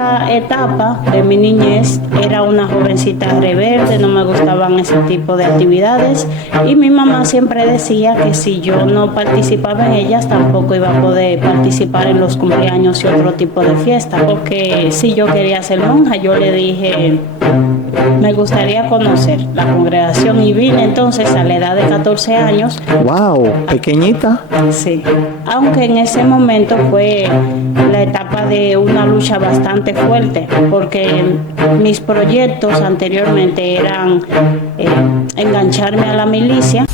esa etapa de mi niñez era una jovencita rebelde, no me gustaban ese tipo de actividades y mi mamá siempre decía que si yo no participaba en ellas tampoco iba a poder participar en los cumpleaños y otro tipo de fiestas, porque si yo quería ser monja, yo le dije, me gustaría conocer la congregación y vine entonces a la edad de 14 años. Wow, pequeñita. Sí, aunque en ese momento fue la etapa de una lucha bastante fuerte, porque mis proyectos anteriormente eran engancharme a la milicia.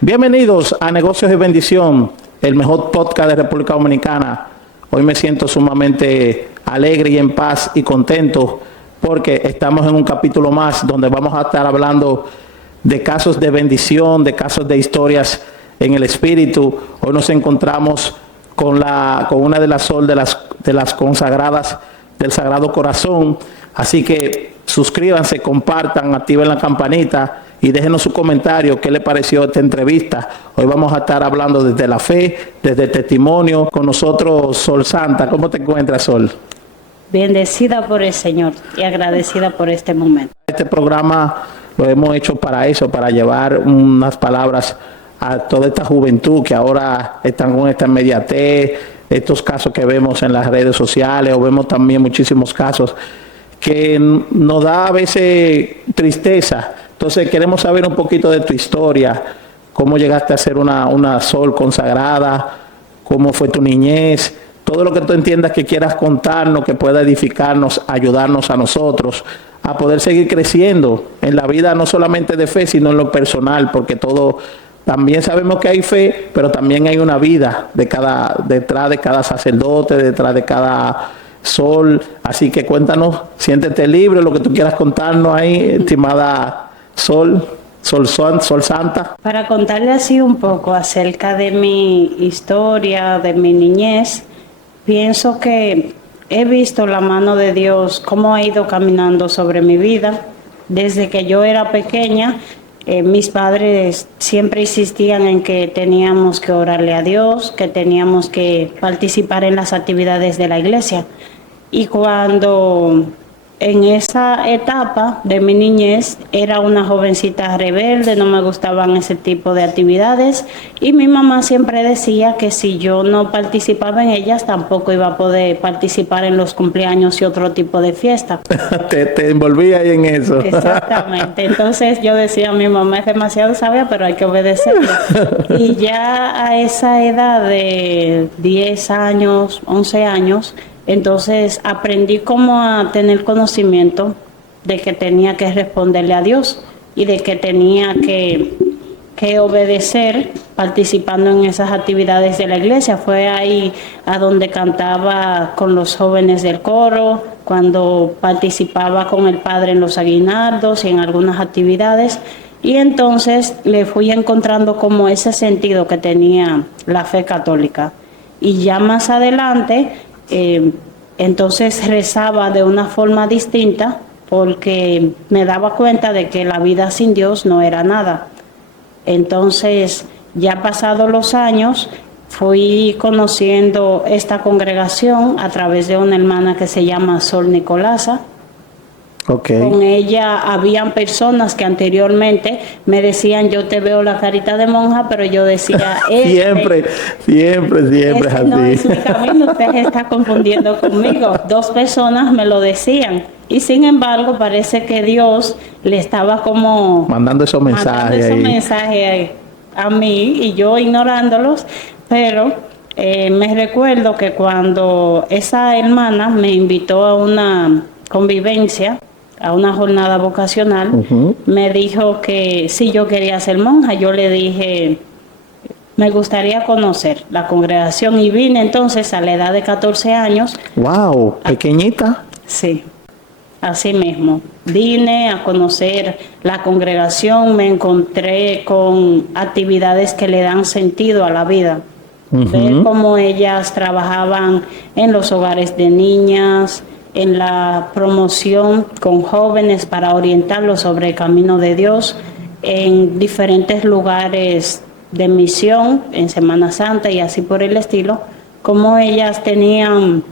Bienvenidos a Negocios y Bendición, el mejor podcast de República Dominicana. Hoy me siento sumamente alegre y en paz y contento porque estamos en un capítulo más donde vamos a estar hablando de casos de bendición, de casos de historias en el espíritu. Hoy nos encontramos con una de las sol de las consagradas del Sagrado Corazón. Así que suscríbanse, compartan, activen la campanita y déjenos su comentario, qué le pareció esta entrevista. Hoy vamos a estar hablando desde la fe, desde el testimonio. Con nosotros, Sol Santa. ¿Cómo te encuentras, Sol? Bendecida por el Señor y agradecida por este momento. Este programa lo hemos hecho para eso, para llevar unas palabras a toda esta juventud que ahora están con esta inmediatez, estos casos que vemos en las redes sociales, o vemos también muchísimos casos que nos da a veces tristeza. Entonces queremos saber un poquito de tu historia, cómo llegaste a ser una Sol consagrada, cómo fue tu niñez, todo lo que tú entiendas que quieras contarnos, que pueda edificarnos, ayudarnos a nosotros a poder seguir creciendo en la vida, no solamente de fe, sino en lo personal, porque todo, también sabemos que hay fe, pero también hay una vida detrás de cada sacerdote, detrás de cada Sol. Así que cuéntanos, siéntete libre, lo que tú quieras contarnos ahí, estimada Sol Santa. Para contarle así un poco acerca de mi historia, de mi niñez, pienso que he visto la mano de Dios, cómo ha ido caminando sobre mi vida. Desde que yo era pequeña, mis padres siempre insistían en que teníamos que orarle a Dios, que teníamos que participar en las actividades de la iglesia. Y cuando en esa etapa de mi niñez era una jovencita rebelde, no me gustaban ese tipo de actividades y mi mamá siempre decía que si yo no participaba en ellas tampoco iba a poder participar en los cumpleaños y otro tipo de fiestas. te envolví ahí en eso. Exactamente, entonces yo decía, mi mamá es demasiado sabia, pero hay que obedecerla. Y ya a esa edad de 10 años, 11 años, entonces aprendí como a tener conocimiento de que tenía que responderle a Dios y de que tenía que obedecer participando en esas actividades de la iglesia. Fue ahí a donde cantaba con los jóvenes del coro, cuando participaba con el padre en los aguinaldos y en algunas actividades. Y entonces le fui encontrando como ese sentido que tenía la fe católica. Y ya más adelante entonces rezaba de una forma distinta porque me daba cuenta de que la vida sin Dios no era nada. Entonces, ya pasados los años, fui conociendo esta congregación a través de una hermana que se llama Sol Nicolasa. Okay. Con ella habían personas que anteriormente me decían, yo te veo la carita de monja, pero yo decía, siempre es así. No es mi camino, usted se está confundiendo conmigo. Dos personas me lo decían y sin embargo parece que Dios le estaba como mandando esos mensajes a mí y yo ignorándolos, pero me recuerdo que cuando esa hermana me invitó a una convivencia, a una jornada vocacional, me dijo que si yo quería ser monja. Yo le dije, me gustaría conocer la congregación y vine entonces a la edad de 14 años. ¡Wow! ¿Pequeñita? Sí, así mismo. Vine a conocer la congregación, me encontré con actividades que le dan sentido a la vida. Ver cómo ellas trabajaban en los hogares de niñas, en la promoción con jóvenes para orientarlos sobre el camino de Dios, en diferentes lugares de misión en Semana Santa y así por el estilo, como ellas tenían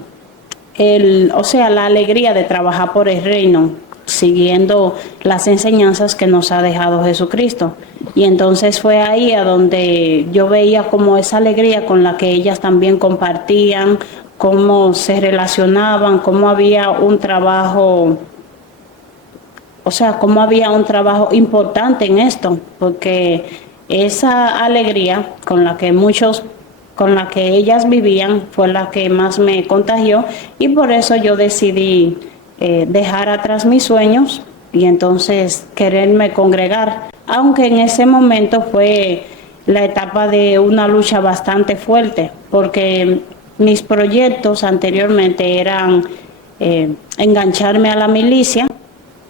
la alegría de trabajar por el reino, siguiendo las enseñanzas que nos ha dejado Jesucristo. Y entonces fue ahí a donde yo veía como esa alegría con la que ellas también compartían, cómo se relacionaban, cómo había un trabajo, cómo había un trabajo importante en esto, porque esa alegría con la que ellas vivían fue la que más me contagió, y por eso yo decidí dejar atrás mis sueños y entonces quererme congregar, aunque en ese momento fue la etapa de una lucha bastante fuerte, porque mis proyectos anteriormente eran engancharme a la milicia,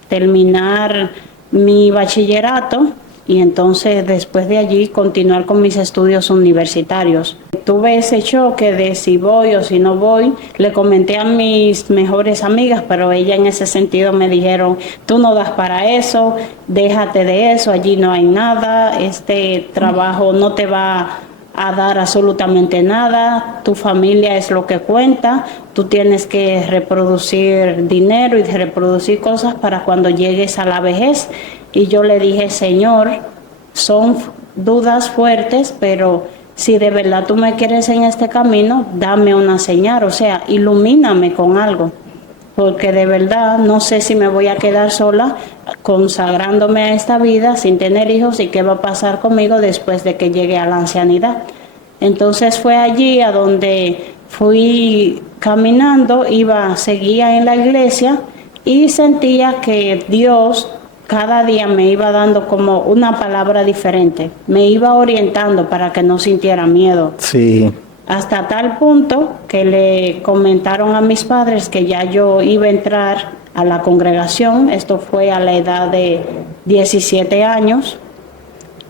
terminar mi bachillerato y entonces después de allí continuar con mis estudios universitarios. Tuve ese choque de si voy o si no voy. Le comenté a mis mejores amigas, pero ellas en ese sentido me dijeron: tú no das para eso, déjate de eso, allí no hay nada, este trabajo no te va a dar absolutamente nada, tu familia es lo que cuenta, tú tienes que reproducir dinero y reproducir cosas para cuando llegues a la vejez. Y yo le dije: Señor, son dudas fuertes, pero si de verdad tú me quieres en este camino, dame una señal, ilumíname con algo, porque de verdad no sé si me voy a quedar sola consagrándome a esta vida sin tener hijos, y qué va a pasar conmigo después de que llegue a la ancianidad. Entonces fue allí a donde fui caminando, seguía en la iglesia y sentía que Dios cada día me iba dando como una palabra diferente, me iba orientando para que no sintiera miedo. Sí. Hasta tal punto que le comentaron a mis padres que ya yo iba a entrar a la congregación. Esto fue a la edad de 17 años.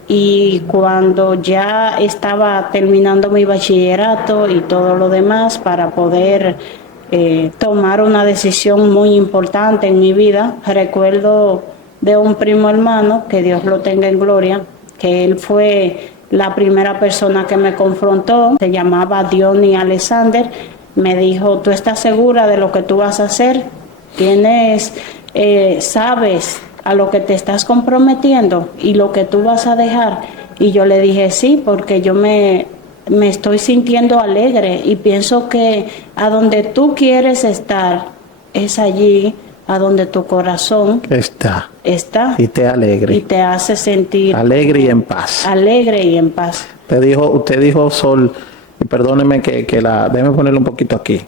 Y cuando ya estaba terminando mi bachillerato y todo lo demás para poder tomar una decisión muy importante en mi vida, recuerdo de un primo hermano, que Dios lo tenga en gloria, que él fue la primera persona que me confrontó. Se llamaba Diony Alexander. Me dijo: ¿tú estás segura de lo que tú vas a hacer? ¿Sabes a lo que te estás comprometiendo y lo que tú vas a dejar? Y yo le dije: sí, porque yo me estoy sintiendo alegre y pienso que a donde tú quieres estar es allí a donde tu corazón está y te alegre y te hace sentir alegre y en paz. Alegre y en paz. Usted dijo, Sol, y perdóneme déjeme ponerlo un poquito aquí.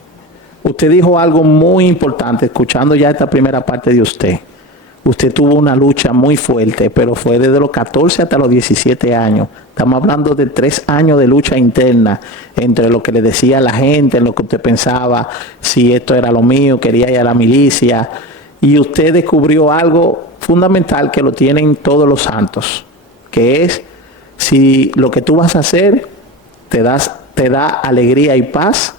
Usted dijo algo muy importante, escuchando ya esta primera parte de usted. Usted tuvo una lucha muy fuerte, pero fue desde los 14 hasta los 17 años. Estamos hablando de 3 años de lucha interna entre lo que le decía la gente, lo que usted pensaba, si esto era lo mío, quería ir a la milicia. Y usted descubrió algo fundamental que lo tienen todos los santos, que es: si lo que tú vas a hacer te da alegría y paz,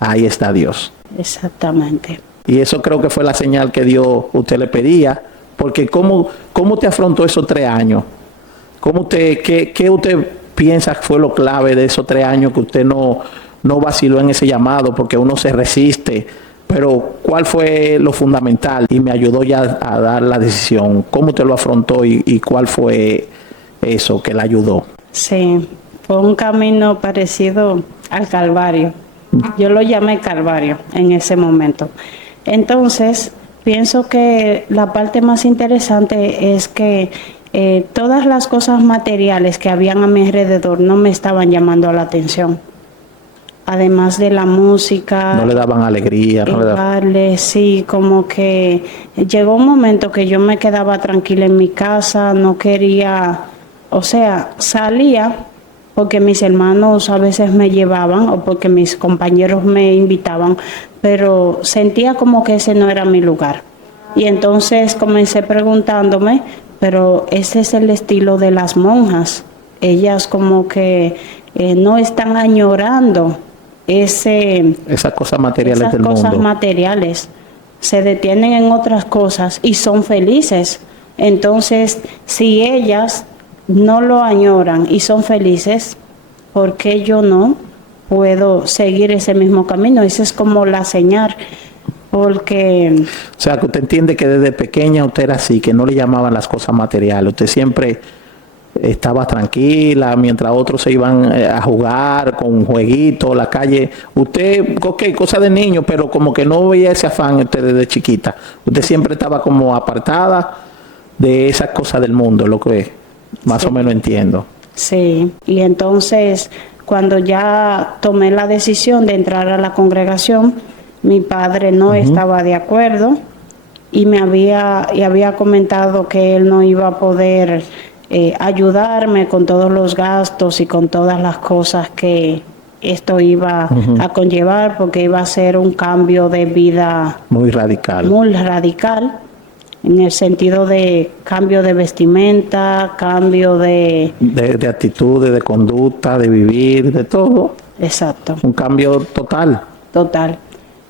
ahí está Dios. Exactamente. Y eso creo que fue la señal que Dios usted le pedía. Porque ¿cómo te afrontó esos 3 años? ¿Qué usted piensa que fue lo clave de esos 3 años que usted no vaciló en ese llamado? Porque uno se resiste. Pero ¿cuál fue lo fundamental? Y me ayudó ya a dar la decisión. ¿Cómo usted lo afrontó y cuál fue eso que le ayudó? Sí, fue un camino parecido al Calvario. Yo lo llamé Calvario en ese momento. Entonces, pienso que la parte más interesante es que todas las cosas materiales que habían a mi alrededor no me estaban llamando la atención. Además de la música. No le daban alegría. Sí, como que llegó un momento que yo me quedaba tranquila en mi casa, no quería, salía porque mis hermanos a veces me llevaban o porque mis compañeros me invitaban, pero sentía como que ese no era mi lugar. Y entonces comencé preguntándome, pero ese es el estilo de las monjas. Ellas como que no están añorando esas cosas materiales del mundo. Esas cosas materiales. Se detienen en otras cosas y son felices. Entonces, si ellas no lo añoran y son felices, ¿por qué yo no puedo seguir ese mismo camino? Esa es como la señal, porque... O sea, que usted entiende que desde pequeña usted era así, que no le llamaban las cosas materiales. Usted siempre estaba tranquila mientras otros se iban a jugar con un jueguito, la calle. Usted, ok, cosa de niño, pero como que no veía ese afán usted desde chiquita. Usted siempre estaba como apartada de esas cosas del mundo, lo que más o menos entiendo. Sí, y entonces cuando ya tomé la decisión de entrar a la congregación, mi padre no estaba de acuerdo y había comentado que él no iba a poder ayudarme con todos los gastos y con todas las cosas que esto iba a conllevar, porque iba a ser un cambio de vida muy radical. Muy radical, en el sentido de cambio de vestimenta, cambio de actitudes, de conducta, de vivir, de todo. Exacto. Un cambio total. Total.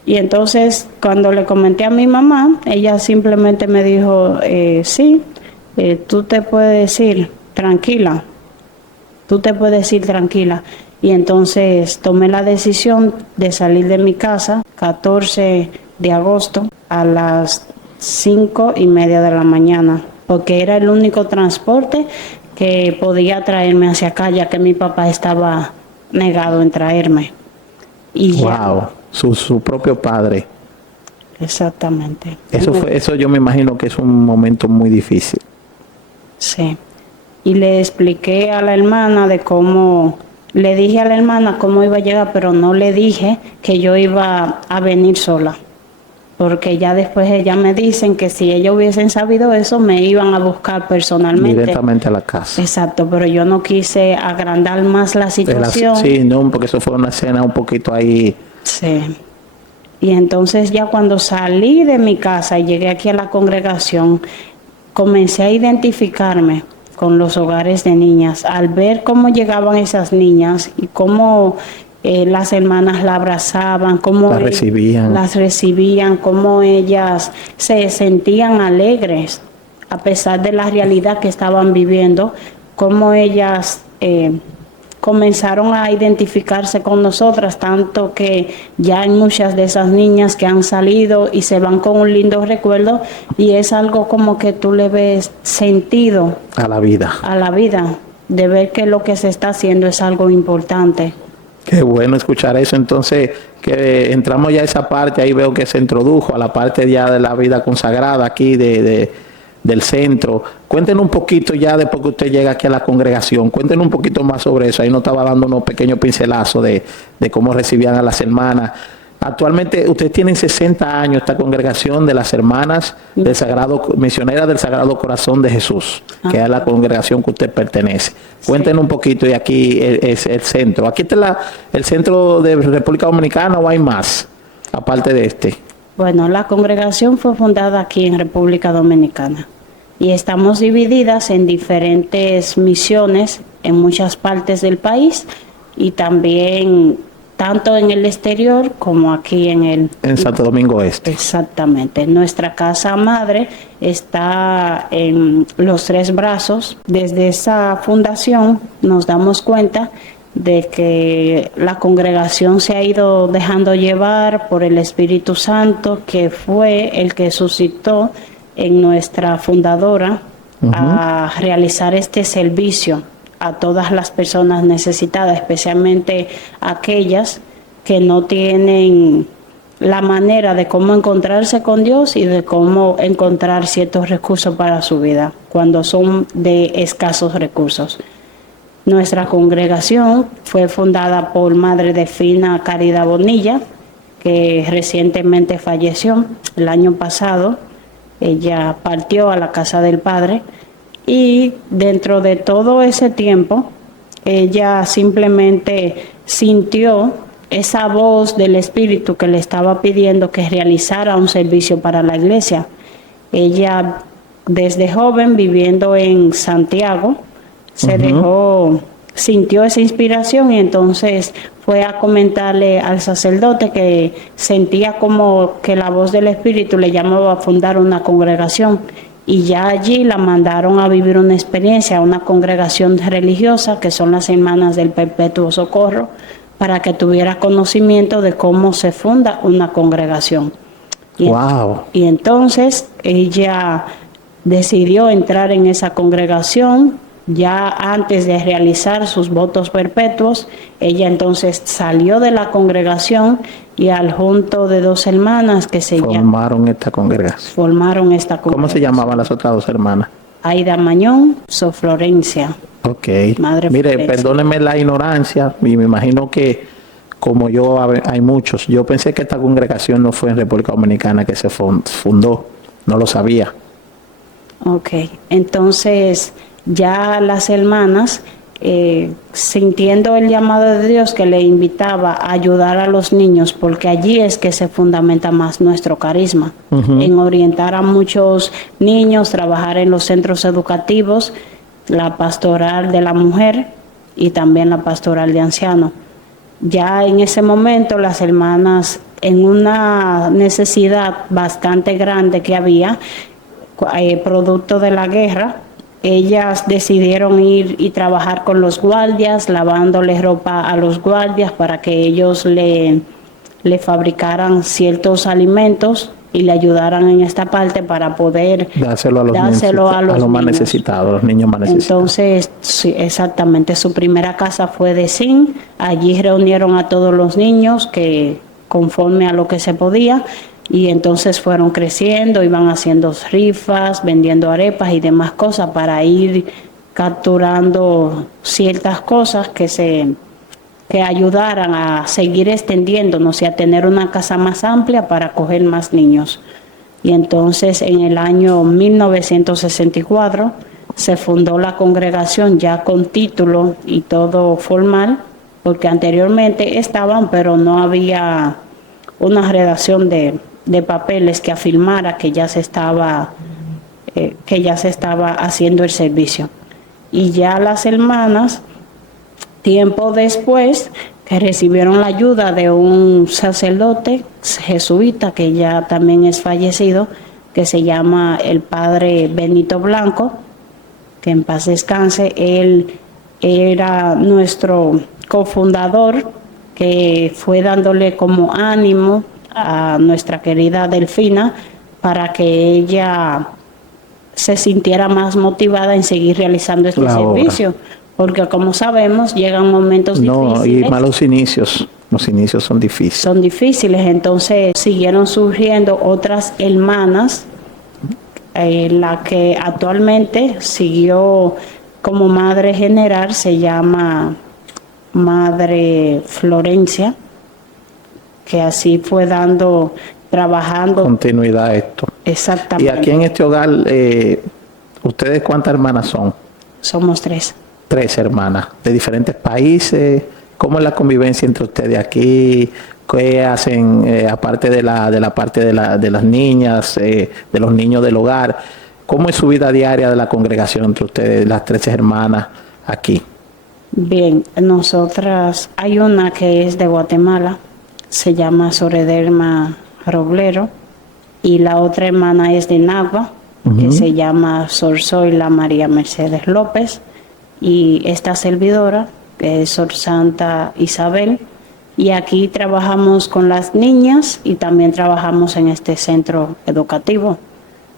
Y entonces, cuando le comenté a mi mamá, ella simplemente me dijo, sí, tú te puedes ir tranquila. Tú te puedes ir tranquila. Y entonces tomé la decisión de salir de mi casa 14 de agosto a las 5:30 de la mañana, porque era el único transporte que podía traerme hacia acá, ya que mi papá estaba negado en traerme. Y wow, su propio padre. Exactamente. Eso yo me imagino que es un momento muy difícil. Sí. Y le expliqué a la hermana le dije a la hermana cómo iba a llegar, pero no le dije que yo iba a venir sola. Porque ya después ellas me dicen que si ellos hubiesen sabido eso, me iban a buscar personalmente. Directamente a la casa. Exacto, pero yo no quise agrandar más la situación. Sí, no, porque eso fue una escena un poquito ahí. Sí. Y entonces ya cuando salí de mi casa y llegué aquí a la congregación, comencé a identificarme con los hogares de niñas, al ver cómo llegaban esas niñas y cómo las hermanas la abrazaban, cómo las recibían, cómo ellas se sentían alegres a pesar de la realidad que estaban viviendo, cómo ellas comenzaron a identificarse con nosotras, tanto que ya hay muchas de esas niñas que han salido y se van con un lindo recuerdo, y es algo como que tú le ves sentido a la vida, de ver que lo que se está haciendo es algo importante. Qué bueno escuchar eso. Entonces, que entramos ya a esa parte, ahí veo que se introdujo a la parte ya de la vida consagrada aquí del centro. Cuéntenos un poquito ya después que usted llega aquí a la congregación, cuéntenos un poquito más sobre eso. Ahí nos estaba dando unos pequeños pincelazos de cómo recibían a las hermanas. Actualmente ustedes tienen 60 años, esta congregación de las hermanas misioneras del Sagrado Corazón de Jesús, que es la congregación que usted pertenece. Cuéntenos un poquito, y aquí es el centro. ¿Aquí está el centro de República Dominicana o hay más, aparte de este? Bueno, la congregación fue fundada aquí en República Dominicana y estamos divididas en diferentes misiones en muchas partes del país, y también tanto en el exterior como aquí en Santo Domingo Este. Exactamente. Nuestra casa madre está en Los Tres Brazos. Desde esa fundación nos damos cuenta de que la congregación se ha ido dejando llevar por el Espíritu Santo, que fue el que suscitó en nuestra fundadora a realizar este servicio a todas las personas necesitadas, especialmente aquellas que no tienen la manera de cómo encontrarse con Dios y de cómo encontrar ciertos recursos para su vida cuando son de escasos recursos. Nuestra congregación fue fundada por Madre Delfina Caridad Bonilla, que recientemente falleció el año pasado. Ella partió a la casa del Padre, y dentro de todo ese tiempo ella simplemente sintió esa voz del Espíritu que le estaba pidiendo que realizara un servicio para la iglesia. Ella, desde joven, viviendo en Santiago, sintió esa inspiración, y entonces fue a comentarle al sacerdote que sentía como que la voz del Espíritu le llamaba a fundar una congregación. y ya allí la mandaron a vivir una experiencia a una congregación religiosa que son las Hermanas del Perpetuo Socorro, para que tuviera conocimiento de cómo se funda una congregación. Wow. Y entonces ella decidió entrar en esa congregación. Ya antes de realizar sus votos perpetuos, ella entonces salió de la congregación y al junto de dos hermanas que formaron esta congregación. Formaron esta congregación. ¿Cómo se llamaban las otras dos hermanas? Aida Mañón, Sor Florencia. Ok. Madre Mire, Florencia. perdóneme la ignorancia y me imagino que como yo hay muchos. Yo pensé que esta congregación no fue en República Dominicana que se fundó. No lo sabía. Ok. Entonces ya las hermanas, sintiendo el llamado de Dios que le invitaba a ayudar a los niños, porque allí es que se fundamenta más nuestro carisma, en orientar a muchos niños, trabajar en los centros educativos, la pastoral de la mujer y también la pastoral de ancianos. Ya en ese momento las hermanas, en una necesidad bastante grande que había, producto de la guerra, ellas decidieron ir y trabajar con los guardias, lavándoles ropa a los guardias para que ellos le fabricaran ciertos alimentos y le ayudaran en esta parte para poder dárselo a los más necesitados, los niños más necesitados. Entonces, sí, exactamente, su primera casa fue de zinc. Allí reunieron a todos los niños que conforme a lo que se podía. Y entonces fueron creciendo, iban haciendo rifas, vendiendo arepas y demás cosas para ir capturando ciertas cosas que ayudaran a seguir extendiéndonos y a tener una casa más amplia para acoger más niños. Y entonces en el año 1964 se fundó la congregación ya con título y todo formal, porque anteriormente estaban, pero no había una redacción de papeles que afirmara que ya se estaba haciendo el servicio. Y ya las hermanas, tiempo después, que recibieron la ayuda de un sacerdote jesuita que ya también es fallecido, que se llama el padre Benito Blanco, que en paz descanse. Él era nuestro cofundador, que fue dándole como ánimo a nuestra querida Delfina para que ella se sintiera más motivada en seguir realizando este servicio, porque como sabemos llegan momentos difíciles. Y malos inicios, los inicios son difíciles. Son difíciles, entonces siguieron surgiendo otras hermanas, la que actualmente siguió como madre general se llama Madre Florencia, que así fue trabajando. Continuidad a esto. Exactamente. Y aquí en este hogar, ¿ustedes cuántas hermanas son? Somos 3. 3 hermanas, de diferentes países. ¿Cómo es la convivencia entre ustedes aquí? ¿Qué hacen aparte de la parte de las niñas, de los niños del hogar? ¿Cómo es su vida diaria de la congregación entre ustedes, las 3 hermanas aquí? Bien, nosotras, hay una que es de Guatemala, se llama Sor Ederma Roblero, y la otra hermana es de Nagua, que se llama Sor Zoila María Mercedes López, y esta servidora, que es Sor Santa Isabel, y aquí trabajamos con las niñas y también trabajamos en este centro educativo.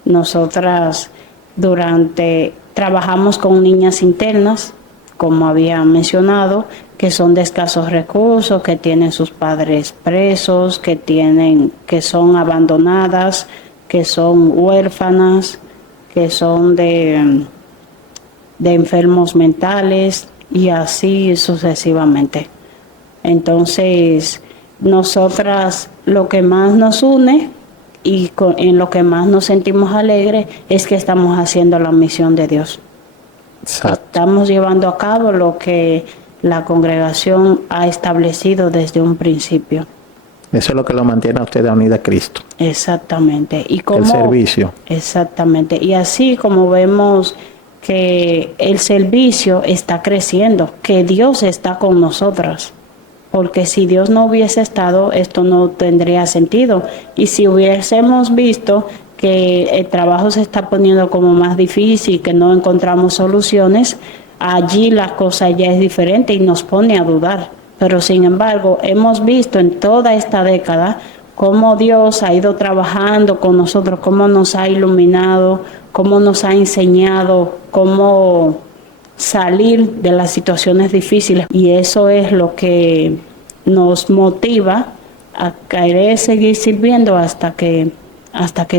Nosotras trabajamos con niñas internas, como había mencionado, que son de escasos recursos, que tienen sus padres presos, que son abandonadas, que son huérfanas, que son de enfermos mentales y así sucesivamente. Entonces, nosotras lo que más nos une y en lo que más nos sentimos alegres es que estamos haciendo la misión de Dios. Exacto. Estamos llevando a cabo lo que la congregación ha establecido desde un principio. Eso es lo que lo mantiene a ustedes unidas a Cristo. Exactamente. Y como, el servicio. Exactamente. Y así como vemos que el servicio está creciendo, que Dios está con nosotras. Porque si Dios no hubiese estado, esto no tendría sentido. Y si hubiésemos visto que el trabajo se está poniendo como más difícil, que no encontramos soluciones, allí la cosa ya es diferente y nos pone a dudar. Pero sin embargo, hemos visto en toda esta década cómo Dios ha ido trabajando con nosotros, cómo nos ha iluminado, cómo nos ha enseñado, cómo salir de las situaciones difíciles. Y eso es lo que nos motiva a querer seguir sirviendo hasta que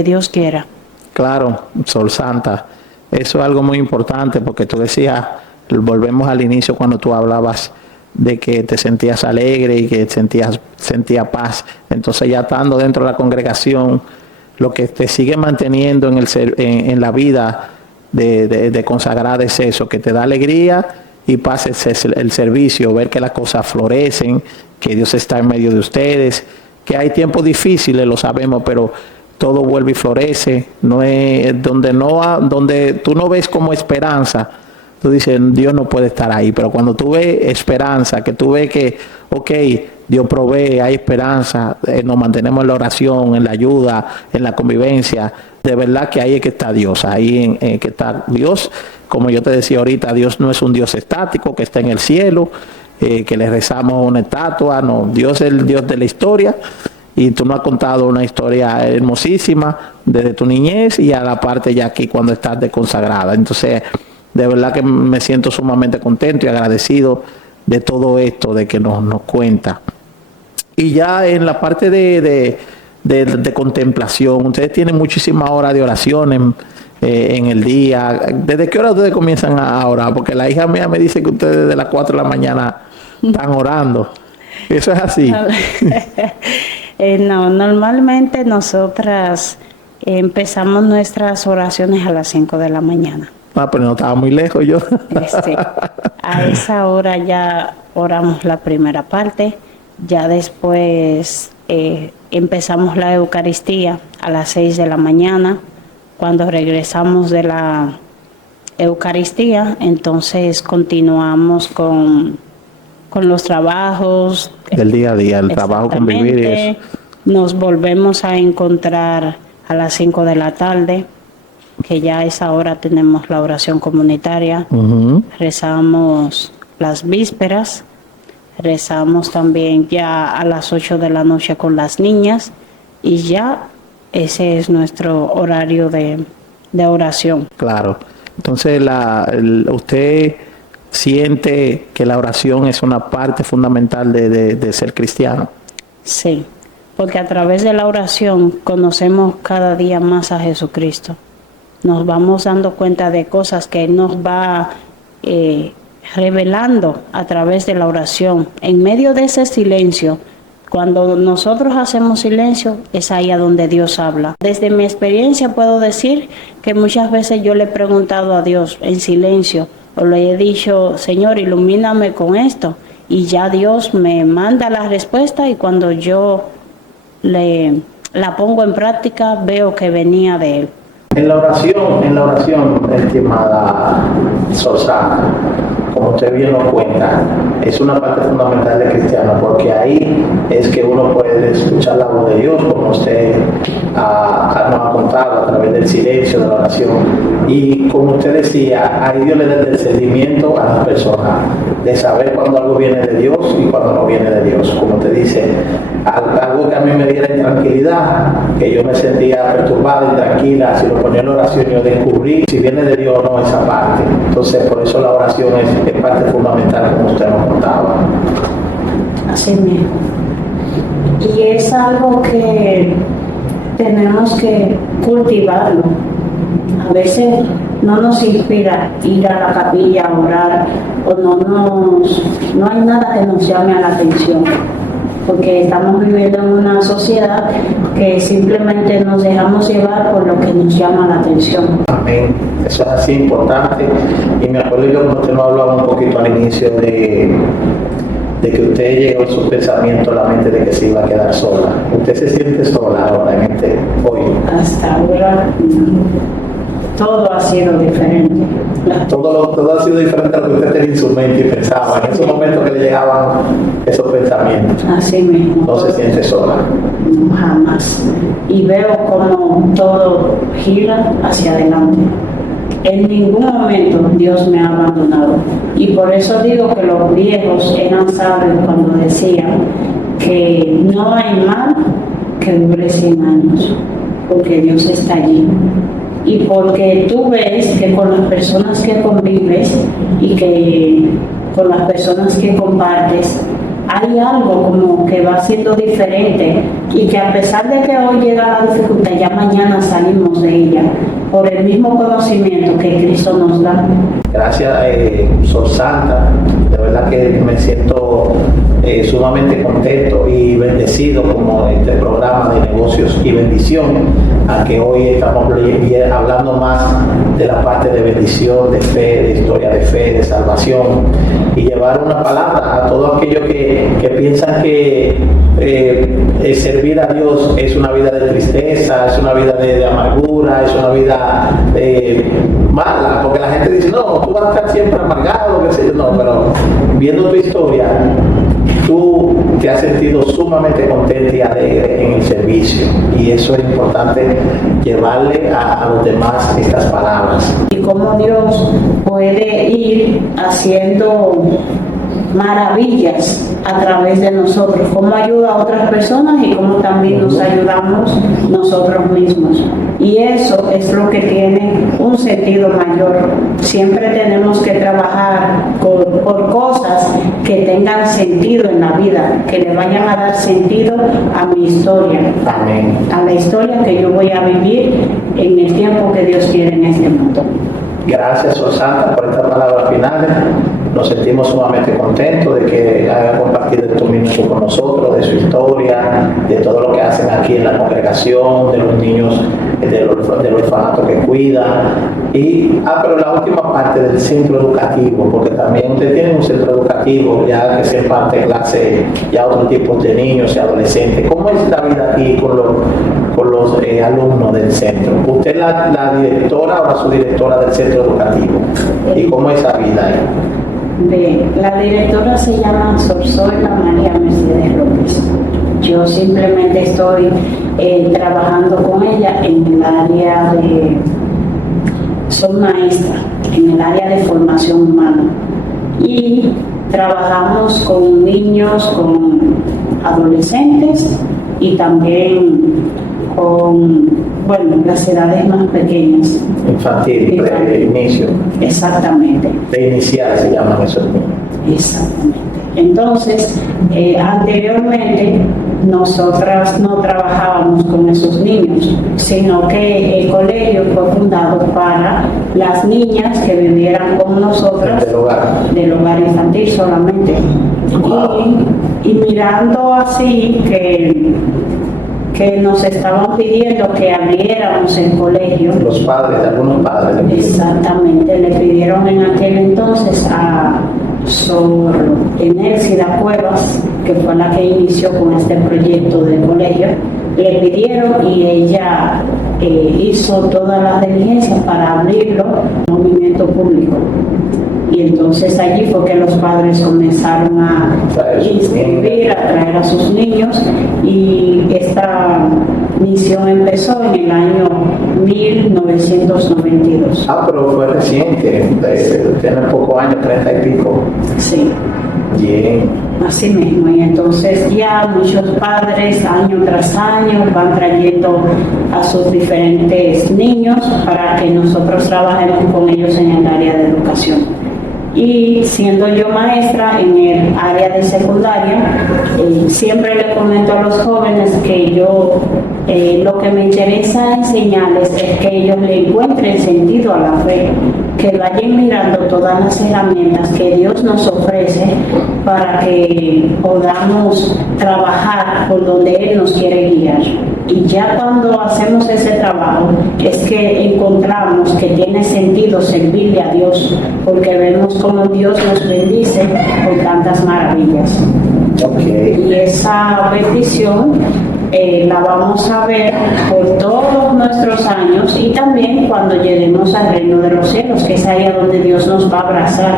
Dios quiera. Claro, Sol Santa, eso es algo muy importante porque tú decías, volvemos al inicio cuando tú hablabas de que te sentías alegre y que sentías paz. Entonces ya estando dentro de la congregación, lo que te sigue manteniendo en la vida de consagrada es eso, que te da alegría y paz es el servicio, ver que las cosas florecen, que Dios está en medio de ustedes, que hay tiempos difíciles, lo sabemos, pero todo vuelve y florece. No es donde tú no ves como esperanza. Tú dices, Dios no puede estar ahí, pero cuando tú ves esperanza, que tú ves que, ok, Dios provee, hay esperanza, nos mantenemos en la oración, en la ayuda, en la convivencia, de verdad que ahí es que está Dios, ahí que está Dios. Como yo te decía ahorita, Dios no es un Dios estático que está en el cielo, que le rezamos una estatua, no, Dios es el Dios de la historia. Y tú nos has contado una historia hermosísima desde tu niñez y a la parte ya aquí cuando estás de consagrada. Entonces, de verdad que me siento sumamente contento y agradecido de todo esto, de que nos cuenta. Y ya en la parte de contemplación, ustedes tienen muchísimas horas de oraciones en el día. ¿Desde qué hora ustedes comienzan a orar? Porque la hija mía me dice que ustedes desde las 4 de la mañana están orando. ¿Eso es así? No, normalmente nosotras empezamos nuestras oraciones a las 5 de la mañana. Ah, pero no estaba muy lejos yo. A esa hora ya oramos la primera parte, ya después empezamos la Eucaristía a las 6 de la mañana. Cuando regresamos de la Eucaristía, entonces continuamos con los trabajos del día a día, el trabajo, convivir y eso. Nos volvemos a encontrar a las 5 de la tarde, que ya a esa hora tenemos la oración comunitaria. Rezamos las vísperas, rezamos también ya a las 8 de la noche con las niñas y ya ese es nuestro horario de oración. Claro. Entonces usted siente que la oración es una parte fundamental de ser cristiano. Sí, porque a través de la oración conocemos cada día más a Jesucristo. Nos vamos dando cuenta de cosas que Él nos va revelando a través de la oración. En medio de ese silencio, cuando nosotros hacemos silencio, es ahí a donde Dios habla. Desde mi experiencia puedo decir que muchas veces yo le he preguntado a Dios en silencio, o le he dicho, Señor, ilumíname con esto, y ya Dios me manda la respuesta y cuando yo la pongo en práctica veo que venía de Él. En la oración, estimada Susana, como usted bien lo cuenta, es una parte fundamental del cristiano, porque ahí es que uno puede escuchar la voz de Dios, como usted nos ha contado, a través del silencio, de la oración. Y como usted decía, ahí Dios le da el discernimiento a las personas, de saber cuando algo viene de Dios y cuando no viene de Dios. Como usted dice, algo que a mí me diera tranquilidad, que yo me sentía perturbada y tranquila, si lo ponía en la oración yo descubrí si viene de Dios o no esa parte. Entonces por eso la oración es parte fundamental, como usted nos contaba. Así mismo. Y es algo que tenemos que cultivarlo. A veces no nos inspira ir a la capilla a orar o no hay nada que nos llame a la atención, porque estamos viviendo en una sociedad que simplemente nos dejamos llevar por lo que nos llama la atención. Amén. Eso es así importante. Y me acuerdo yo cuando usted nos hablaba un poquito al inicio de que usted llegó en su pensamiento a la mente de que se iba a quedar sola. ¿Usted se siente sola ahora hoy? Hasta ahora todo ha sido diferente. Todo ha sido diferente a lo que usted tenía en su mente y pensaba. En esos momentos que le llegaban esos pensamientos. Así mismo. No se siente sola. No, jamás. Y veo como todo gira hacia adelante. En ningún momento Dios me ha abandonado. Y por eso digo que los viejos eran sabios cuando decían que no hay mal que dure 100 años, porque Dios está allí. Y porque tú ves que con las personas que convives y que con las personas que compartes, hay algo como que va siendo diferente y que a pesar de que hoy llega la dificultad, ya mañana salimos de ella por el mismo conocimiento que Cristo nos da. Gracias, Sor Santa. De verdad que me siento sumamente contento y bendecido como este programa de negocios y bendición, a que hoy estamos hablando más de la parte de bendición, de fe, de historia de fe, de salvación, y llevar una palabra a todos aquellos que piensan que servir a Dios es una vida de tristeza, es una vida de amargura, es una vida mala, porque la gente dice, no, tú vas a estar siempre amargado, qué sé yo. No, pero viendo tu historia, tú te has sentido sumamente contento y alegre en el servicio, y eso es importante llevarle a los demás estas palabras. Y cómo Dios puede ir haciendo maravillas a través de nosotros, cómo ayuda a otras personas y cómo también nos ayudamos nosotros mismos. Y eso es lo que tiene un sentido mayor. Siempre tenemos que trabajar por cosas que tengan sentido en la vida, que le vayan a dar sentido a mi historia. Amén. A la historia que yo voy a vivir en el tiempo que Dios quiere en este mundo. Gracias, Sor Santa, por estas palabras finales. Nos sentimos sumamente contentos de que haya compartido estos minutos con nosotros, de su historia, de todo lo que hacen aquí en la congregación, de los niños del orfanato que cuida. Pero la última parte del centro educativo, porque también usted tiene un centro educativo ya que se imparte clase ya a otros tipos de niños y adolescentes. ¿Cómo es la vida aquí con los alumnos del centro? ¿Usted es la directora o la subdirectora del centro educativo? ¿Y cómo es esa vida ahí? La directora se llama Sor Zoila María Mercedes López. Yo simplemente estoy trabajando con ella en el área de... Soy maestra en el área de formación humana. Y trabajamos con niños, con adolescentes y también con, las edades más pequeñas. Infantil, de inicio. Exactamente. De inicial se llaman esos niños. Exactamente. Entonces, anteriormente nosotras no trabajábamos con esos niños, sino que el colegio fue fundado para las niñas que vivieran con nosotras del hogar infantil solamente. Wow. Y mirando así que nos estaban pidiendo que abriéramos el colegio. Los padres, algunos padres. Exactamente, le pidieron en aquel entonces a Sor Enércida Cuevas, que fue la que inició con este proyecto de colegio, le pidieron y ella hizo todas las diligencias para abrirlo a un movimiento público. Y entonces allí fue que los padres comenzaron a inscribir, a traer a sus niños, y esta misión empezó en el año 1992. Pero fue reciente, tiene pocos años, 30 y pico. Sí. Bien. Así mismo, y entonces ya muchos padres año tras año van trayendo a sus diferentes niños para que nosotros trabajemos con ellos en el área de educación. Y siendo yo maestra en el área de secundaria, siempre le comento a los jóvenes que yo lo que me interesa enseñarles es que ellos le encuentren sentido a la fe, que vayan mirando todas las herramientas que Dios nos ofrece para que podamos trabajar por donde Él nos quiere guiar. Y ya cuando hacemos ese trabajo es que encontramos que tiene sentido servirle a Dios, porque vemos cómo Dios nos bendice con tantas maravillas. Okay. Y esa bendición la vamos a ver por todos nuestros años y también cuando lleguemos al reino de los cielos, que es ahí a donde Dios nos va a abrazar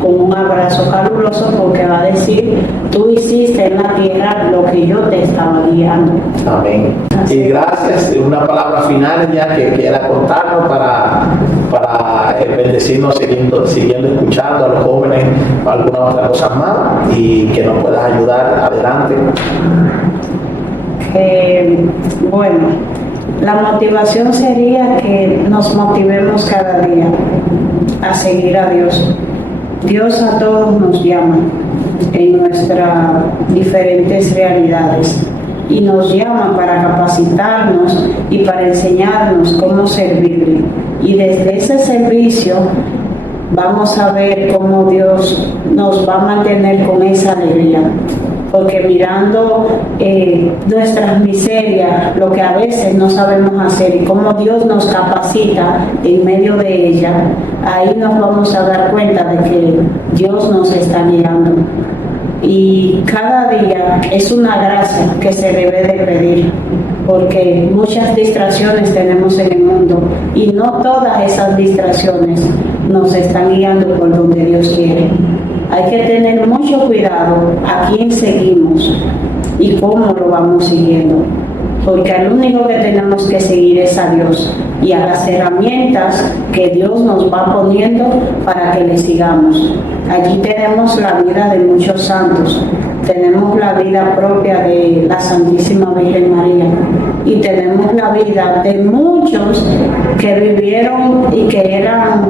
con un abrazo caluroso, porque va a decir: tú hiciste en la tierra lo que yo te estaba guiando. Amén. Y gracias. Una palabra final ya que quiera contarnos para bendecirnos siguiendo escuchando a los jóvenes, alguna otra cosa más, y que nos puedas ayudar adelante. Bueno, la motivación sería que nos motivemos cada día a seguir a Dios. Dios a todos nos llama en nuestras diferentes realidades y nos llama para capacitarnos y para enseñarnos cómo servirle. Y desde ese servicio vamos a ver cómo Dios nos va a mantener con esa alegría. Porque mirando nuestras miserias, lo que a veces no sabemos hacer y cómo Dios nos capacita en medio de ella, ahí nos vamos a dar cuenta de que Dios nos está guiando. Y cada día es una gracia que se debe de pedir, porque muchas distracciones tenemos en el mundo y no todas esas distracciones nos están guiando por donde Dios quiere. Hay que tener mucho cuidado a quién seguimos y cómo lo vamos siguiendo, porque al único que tenemos que seguir es a Dios y a las herramientas que Dios nos va poniendo para que le sigamos. Allí tenemos la vida de muchos santos, tenemos la vida propia de la Santísima Virgen María y tenemos la vida de muchos que vivieron y que eran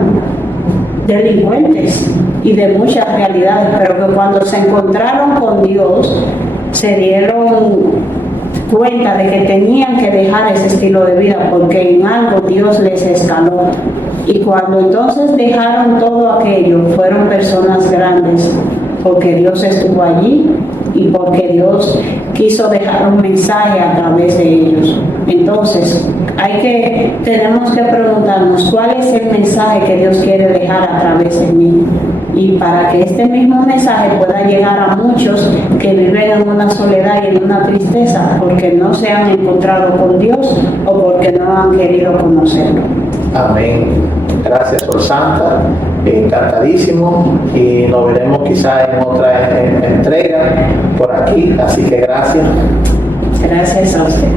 delincuentes y de muchas realidades, pero que cuando se encontraron con Dios se dieron cuenta de que tenían que dejar ese estilo de vida porque en algo Dios les escaló. Y cuando entonces dejaron todo aquello, fueron personas grandes porque Dios estuvo allí y porque Dios quiso dejar un mensaje a través de ellos. Entonces, tenemos que preguntarnos cuál es el mensaje que Dios quiere dejar a través de mí. Y para que este mismo mensaje pueda llegar a muchos que viven en una soledad y en una tristeza porque no se han encontrado con Dios o porque no han querido conocerlo. Amén. Gracias, Sor Santa. Encantadísimo. Y nos veremos quizá en otra entrega por aquí. Así que gracias. Gracias a usted.